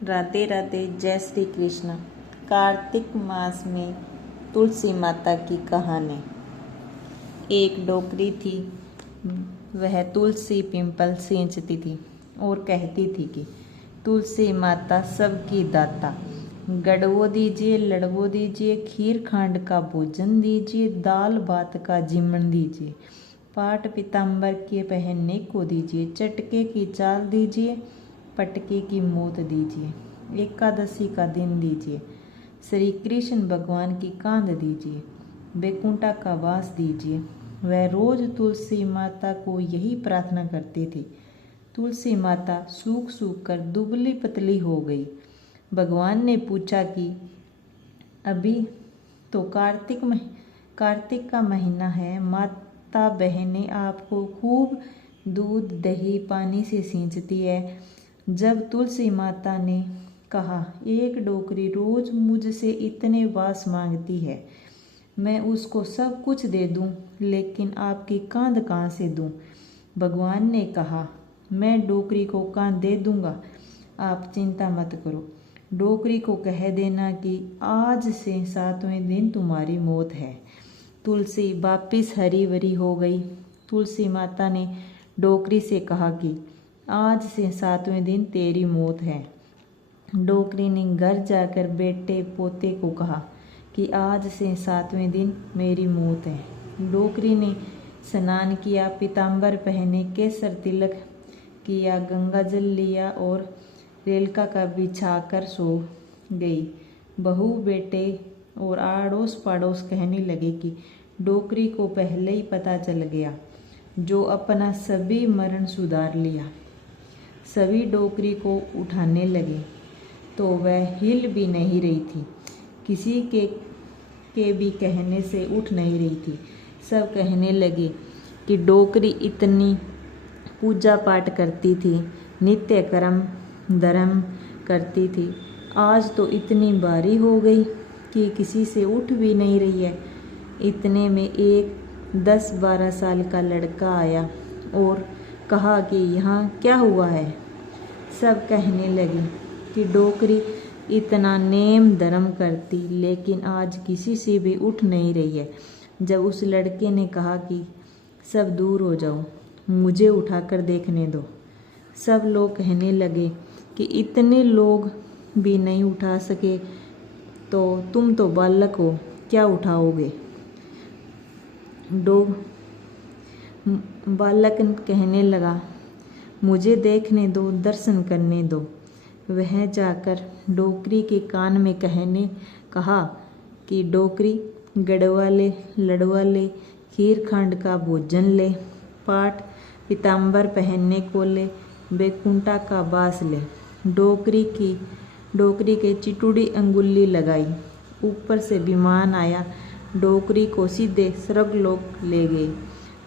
राधे राधे, जय श्री कृष्ण। कार्तिक मास में तुलसी माता की कहानी। एक डोकरी थी, वह तुलसी पिंपल सींचती थी और कहती थी कि तुलसी माता सबकी दाता, गड़वो दीजिए, लड़वो दीजिए, खीर खांड का भोजन दीजिए, दाल भात का जिमन दीजिए, पाट पीताम्बर के पहनने को दीजिए, चटके की चाल दीजिए, पटके की मौत दीजिए, एकादशी का दिन दीजिए, श्री कृष्ण भगवान की कांध दीजिए, बैकुंठा का वास दीजिए। वह रोज तुलसी माता को यही प्रार्थना करती थी। तुलसी माता सूख सूख कर दुबली पतली हो गई। भगवान ने पूछा कि अभी तो कार्तिक का महीना है, माता बहनें आपको खूब दूध दही पानी से सींचती है। जब तुलसी माता ने कहा, एक डोकरी रोज मुझसे इतने वास मांगती है, मैं उसको सब कुछ दे दूं, लेकिन आपकी कांध कहाँ से दूं? भगवान ने कहा, मैं डोकरी को कांध दे दूंगा, आप चिंता मत करो। डोकरी को कह देना कि आज से 7वें दिन तुम्हारी मौत है। तुलसी वापिस हरी भरी हो गई। तुलसी माता ने डोकरी से कहा कि आज से 7वें दिन तेरी मौत है। डोकरी ने घर जाकर बेटे पोते को कहा कि आज से 7वें दिन मेरी मौत है। डोकरी ने स्नान किया, पीताम्बर पहने, केसर तिलक किया, गंगा जल लिया और रेलका का बिछाकर सो गई। बहू बेटे और आड़ोस पड़ोस कहने लगे कि डोकरी को पहले ही पता चल गया, जो अपना सभी मरण सुधार लिया। सभी डोकरी को उठाने लगे तो वह हिल भी नहीं रही थी, किसी के भी कहने से उठ नहीं रही थी। सब कहने लगे कि डोकरी इतनी पूजा पाठ करती थी, नित्य कर्म धर्म करती थी, आज तो इतनी भारी हो गई कि किसी से उठ भी नहीं रही है। इतने में एक 10-12 साल का लड़का आया और कहा कि यहाँ क्या हुआ है। सब कहने लगे कि डोकरी इतना नेम धर्म करती, लेकिन आज किसी से भी उठ नहीं रही है। जब उस लड़के ने कहा कि सब दूर हो जाओ, मुझे उठाकर देखने दो, सब लोग कहने लगे कि इतने लोग भी नहीं उठा सके तो तुम तो बालक हो, क्या उठाओगे। बालक कहने लगा, मुझे देखने दो, दर्शन करने दो। वह जाकर डोकरी के कान में कहा कि डोकरी गड़वा ले, लड़वा ले, खीर खांड का भोजन ले, पाट पीताम्बर पहनने को ले, बैकुंठा का वास ले। डोकरी के चिटुड़ी अंगुली लगाई, ऊपर से विमान आया, डोकरी को सीधे स्वर्गलोक ले गए।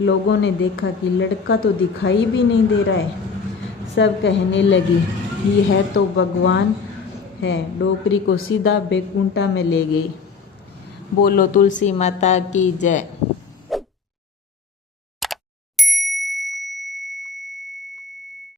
लोगों ने देखा कि लड़का तो दिखाई भी नहीं दे रहा है। सब कहने लगे, यह तो भगवान है। डोकरी को सीधा बैकुंठा में ले गई। बोलो तुलसी माता की जय।